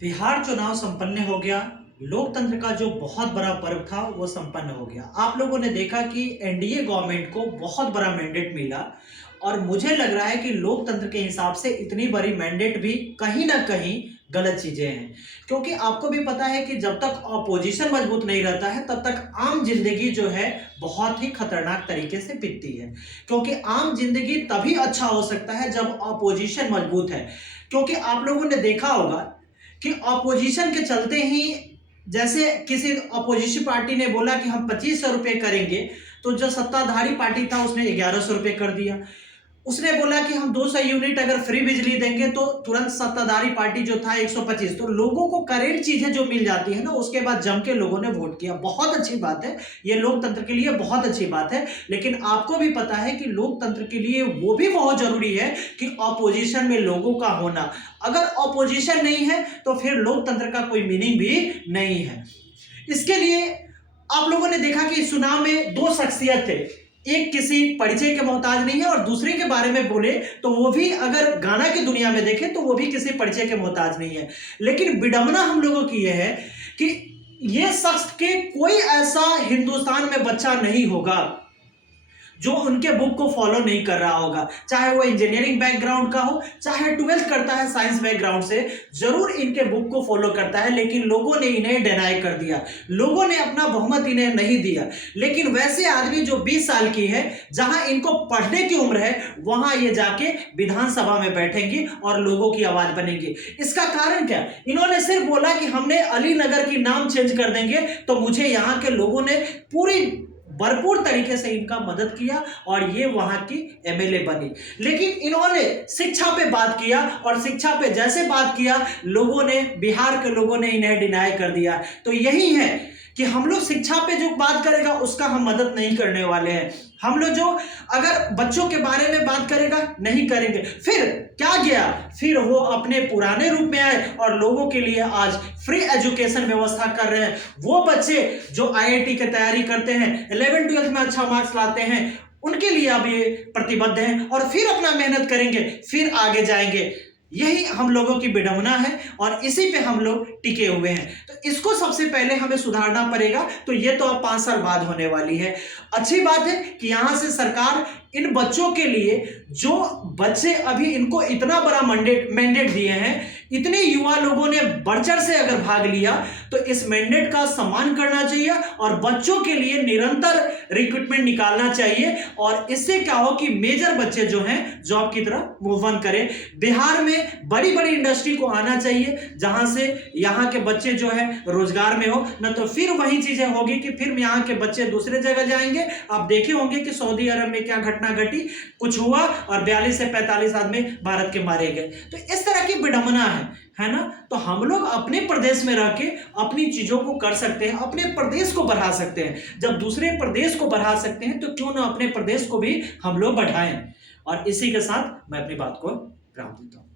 बिहार चुनाव संपन्न हो गया। लोकतंत्र का जो बहुत बड़ा पर्व था वो संपन्न हो गया। आप लोगों ने देखा कि एनडीए गवर्नमेंट को बहुत बड़ा मैंडेट मिला और मुझे लग रहा है कि लोकतंत्र के हिसाब से इतनी बड़ी मैंडेट भी कहीं ना कहीं गलत चीजें हैं। क्योंकि आपको भी पता है कि जब तक अपोजिशन मजबूत नहीं रहता है तब तक आम जिंदगी जो है बहुत ही खतरनाक तरीके से बीतती है। क्योंकि आम जिंदगी तभी अच्छा हो सकता है जब अपोजिशन मजबूत है। क्योंकि आप लोगों ने देखा होगा कि अपोजिशन के चलते ही जैसे किसी अपोजिशन पार्टी ने बोला कि हम 2500 रुपये करेंगे, तो जो सत्ताधारी पार्टी था उसने 1100 रुपये कर दिया। उसने बोला कि हम 200 यूनिट अगर फ्री बिजली देंगे तो तुरंत सत्ताधारी पार्टी जो था 125। तो लोगों को करेंट चीजें जो मिल जाती है ना, उसके बाद जम के लोगों ने वोट किया। बहुत अच्छी बात है, ये लोकतंत्र के लिए बहुत अच्छी बात है। लेकिन आपको भी पता है कि लोकतंत्र के लिए वो भी बहुत जरूरी है कि ऑपोजिशन में लोगों का होना। अगर ऑपोजिशन नहीं है तो फिर लोकतंत्र का कोई मीनिंग भी नहीं है। इसके लिए आप लोगों ने देखा कि चुनाव में दो शख्सियत थे, एक किसी परिचय के मोहताज नहीं है और दूसरे के बारे में बोले तो वो भी अगर गाना की दुनिया में देखें तो वो भी किसी परिचय के मोहताज नहीं है। लेकिन विडंबना हम लोगों की यह है कि ये शख्स के कोई ऐसा हिंदुस्तान में बच्चा नहीं होगा जो उनके बुक को फॉलो नहीं कर रहा होगा। चाहे वो इंजीनियरिंग बैकग्राउंड का हो, चाहे 12th करता है साइंस बैकग्राउंड से, जरूर इनके बुक को फॉलो करता है। लेकिन लोगों ने इन्हें डिनाई कर दिया, लोगों ने अपना बहुमत इन्हें नहीं दिया। लेकिन वैसे आदमी जो 20 साल की है, जहां इनको पढ़ने की उम्र है, वहां ये जाके विधानसभा में बैठेंगी और लोगों की आवाज बनेंगी। इसका कारण क्या? इन्होंने सिर्फ बोला कि हमने अली नगर की नाम चेंज कर देंगे, तो मुझे यहां के लोगों ने पूरी भरपूर तरीके से इनका मदद किया और ये वहां की एमएलए बनी। लेकिन इन्होंने शिक्षा पे बात किया और शिक्षा पे जैसे बात किया, लोगों ने, बिहार के लोगों ने इन्हें डिनाई कर दिया। तो यही है कि हम लोग शिक्षा पे जो बात करेगा उसका हम मदद नहीं करने वाले हैं। हम लोग जो अगर बच्चों के बारे में बात करेगा, नहीं करेंगे। फिर क्या गया? फिर वो अपने पुराने रूप में आए और लोगों के लिए आज फ्री एजुकेशन व्यवस्था कर रहे हैं। वो बच्चे जो आईआईटी की तैयारी करते हैं, 11th-12th में अच्छा मार्क्स लाते हैं, उनके लिए अब ये प्रतिबद्ध हैं और फिर अपना मेहनत करेंगे, फिर आगे जाएंगे। यही हम लोगों की विडंबना है और इसी पे हम लोग टिके हुए हैं। तो इसको सबसे पहले हमें सुधारना पड़ेगा। तो ये तो अब 5 साल बाद होने वाली है। अच्छी बात है कि यहां से सरकार इन बच्चों के लिए, जो बच्चे अभी इनको इतना बड़ा मैंडेट दिए हैं, इतने युवा लोगों ने बढ़ चढ़ से अगर भाग लिया, तो इस मैंडेट का सम्मान करना चाहिए और बच्चों के लिए निरंतर रिक्रूटमेंट निकालना चाहिए। और इससे क्या हो कि मेजर बच्चे जो हैं जॉब की तरफ मूव ऑन करें। बिहार में बड़ी बड़ी इंडस्ट्री को आना चाहिए, जहां से यहाँ के बच्चे जो है रोजगार में हो। न तो फिर वही चीजें होगी कि फिर यहाँ के बच्चे दूसरे जगह जाएंगे। आप देखे होंगे कि सऊदी अरब में क्या घटना घटी, कुछ हुआ और 42 से 45 आदमी भारत के मारे गए। तो इस तरह की विडंबना है ना। तो हम लोग अपने प्रदेश में रह के अपनी चीजों को कर सकते हैं, अपने प्रदेश को बढ़ा सकते हैं। जब दूसरे प्रदेश को बढ़ा सकते हैं तो क्यों ना अपने प्रदेश को भी हम लोग बढ़ाएं। और इसी के साथ मैं अपनी बात को विराम देता हूं।